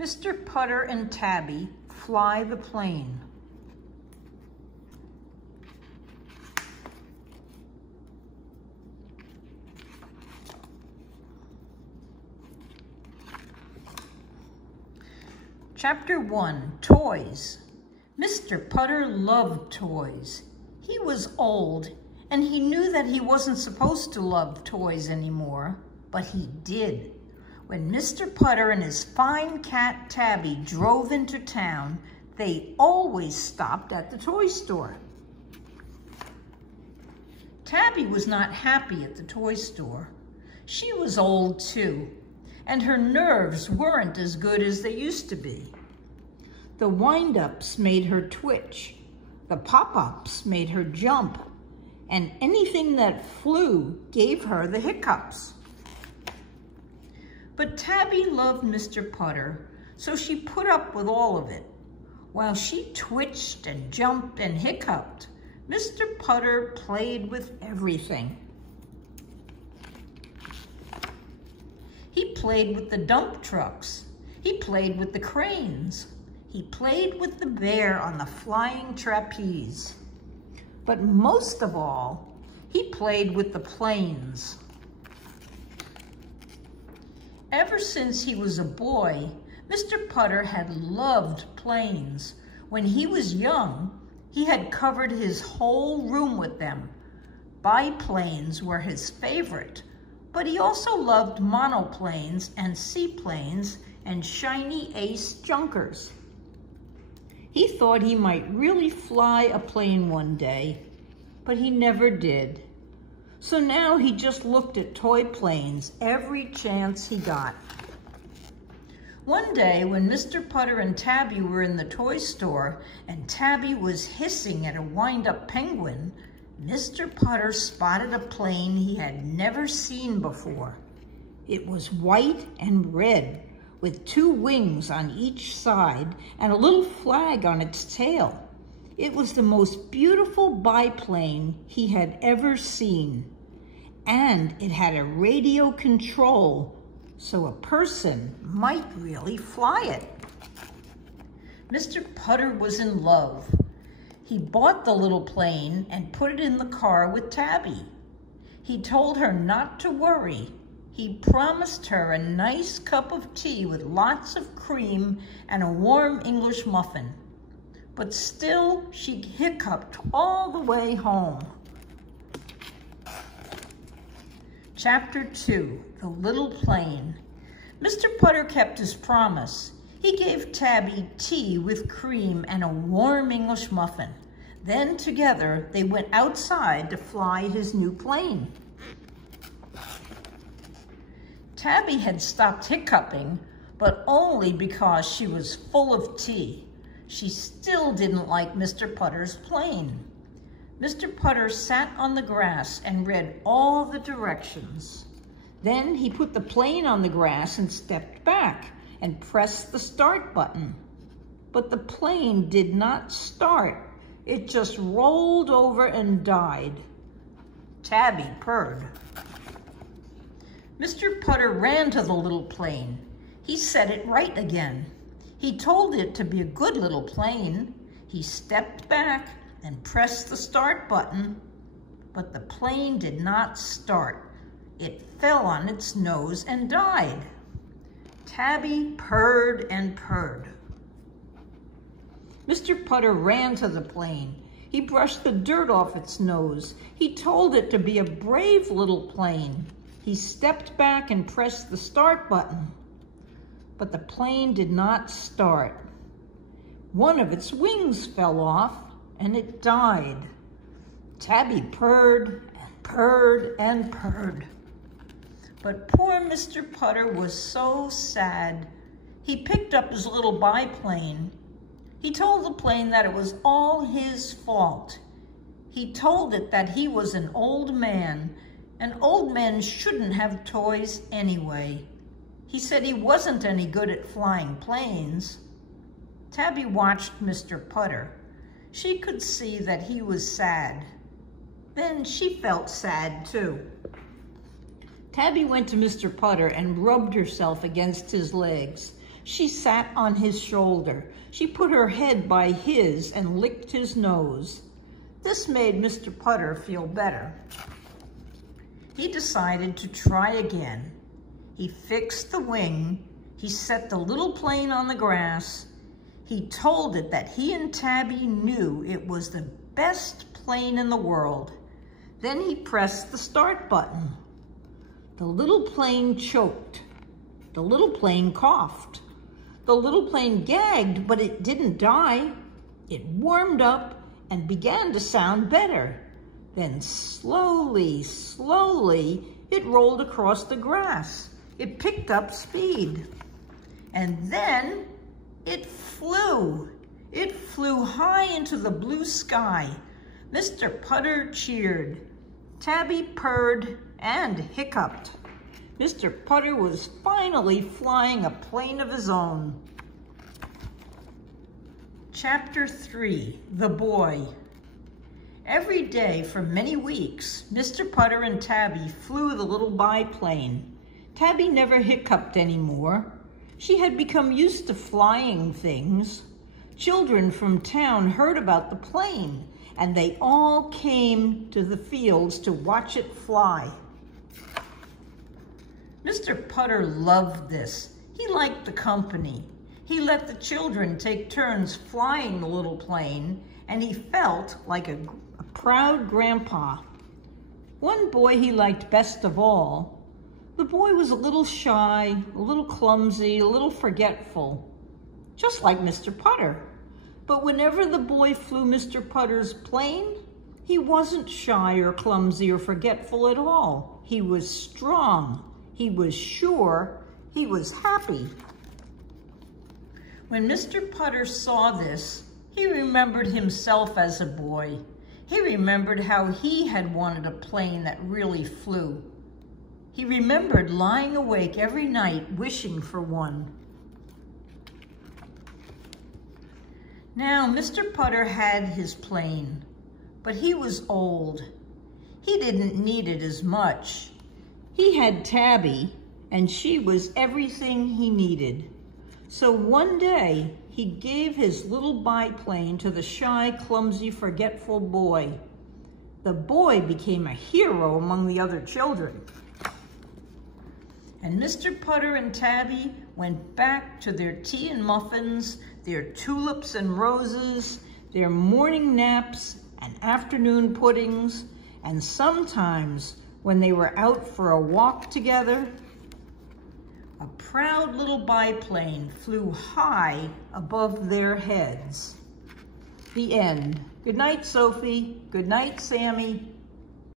Mr. Putter and Tabby fly the plane. Chapter 1, Toys. Mr. Putter loved toys. He was old, and he knew that he wasn't supposed to love toys anymore, but he did. When Mr. Putter and his fine cat Tabby drove into town, they always stopped at the toy store. Tabby was not happy at the toy store. She was old too, and her nerves weren't as good as they used to be. The wind-ups made her twitch, the pop-ups made her jump, and anything that flew gave her the hiccups. But Tabby loved Mr. Putter, so she put up with all of it. While she twitched and jumped and hiccuped, Mr. Putter played with everything. He played with the dump trucks. He played with the cranes. He played with the bear on the flying trapeze. But most of all, he played with the planes. Ever since he was a boy, Mr. Putter had loved planes. When he was young, he had covered his whole room with them. Biplanes were his favorite, but he also loved monoplanes and seaplanes and shiny ace junkers. He thought he might really fly a plane one day, but he never did. So now he just looked at toy planes every chance he got. One day when Mr. Putter and Tabby were in the toy store and Tabby was hissing at a wind-up penguin, Mr. Putter spotted a plane he had never seen before. It was white and red, with 2 wings on each side and a little flag on its tail. It was the most beautiful biplane he had ever seen. And it had a radio control, so a person might really fly it. Mr. Putter was in love. He bought the little plane and put it in the car with Tabby. He told her not to worry. He promised her a nice cup of tea with lots of cream and a warm English muffin. But still, she hiccuped all the way home. Chapter 2, The Little Plane. Mr. Putter kept his promise. He gave Tabby tea with cream and a warm English muffin. Then together they went outside to fly his new plane. Tabby had stopped hiccuping, but only because she was full of tea. She still didn't like Mr. Putter's plane. Mr. Putter sat on the grass and read all the directions. Then he put the plane on the grass and stepped back and pressed the start button. But the plane did not start. It just rolled over and died. Tabby purred. Mr. Putter ran to the little plane. He set it right again. He told it to be a good little plane. He stepped back and pressed the start button, but the plane did not start. It fell on its nose and died. Tabby purred and purred. Mr. Putter ran to the plane. He brushed the dirt off its nose. He told it to be a brave little plane. He stepped back and pressed the start button, but the plane did not start. One of its wings fell off and it died. Tabby purred and purred and purred. But poor Mr. Putter was so sad. He picked up his little biplane. He told the plane that it was all his fault. He told it that he was an old man, and old men shouldn't have toys anyway. He said he wasn't any good at flying planes. Tabby watched Mr. Putter. She could see that he was sad. Then she felt sad too. Tabby went to Mr. Putter and rubbed herself against his legs. She sat on his shoulder. She put her head by his and licked his nose. This made Mr. Putter feel better. He decided to try again. He fixed the wing. He set the little plane on the grass. He told it that he and Tabby knew it was the best plane in the world. Then he pressed the start button. The little plane choked. The little plane coughed. The little plane gagged, but it didn't die. It warmed up and began to sound better. Then slowly, slowly, it rolled across the grass. It picked up speed. And then it flew. It flew high into the blue sky. Mr. Putter cheered. Tabby purred and hiccuped. Mr. Putter was finally flying a plane of his own. Chapter 3, The Boy. Every day for many weeks, Mr. Putter and Tabby flew the little biplane. Tabby never hiccuped anymore. She had become used to flying things. Children from town heard about the plane, and they all came to the fields to watch it fly. Mr. Putter loved this. He liked the company. He let the children take turns flying the little plane, and he felt like a proud grandpa. One boy he liked best of all. The boy was a little shy, a little clumsy, a little forgetful, just like Mr. Putter. But whenever the boy flew Mr. Putter's plane, he wasn't shy or clumsy or forgetful at all. He was strong. He was sure. He was happy. When Mr. Putter saw this, he remembered himself as a boy. He remembered how he had wanted a plane that really flew. He remembered lying awake every night wishing for one. Now, Mr. Putter had his plane, but he was old. He didn't need it as much. He had Tabby, and she was everything he needed. So one day, he gave his little biplane to the shy, clumsy, forgetful boy. The boy became a hero among the other children. And Mr. Putter and Tabby went back to their tea and muffins, their tulips and roses, their morning naps and afternoon puddings, and sometimes when they were out for a walk together, a proud little biplane flew high above their heads. The end. Good night, Sophie. Good night, Sammy.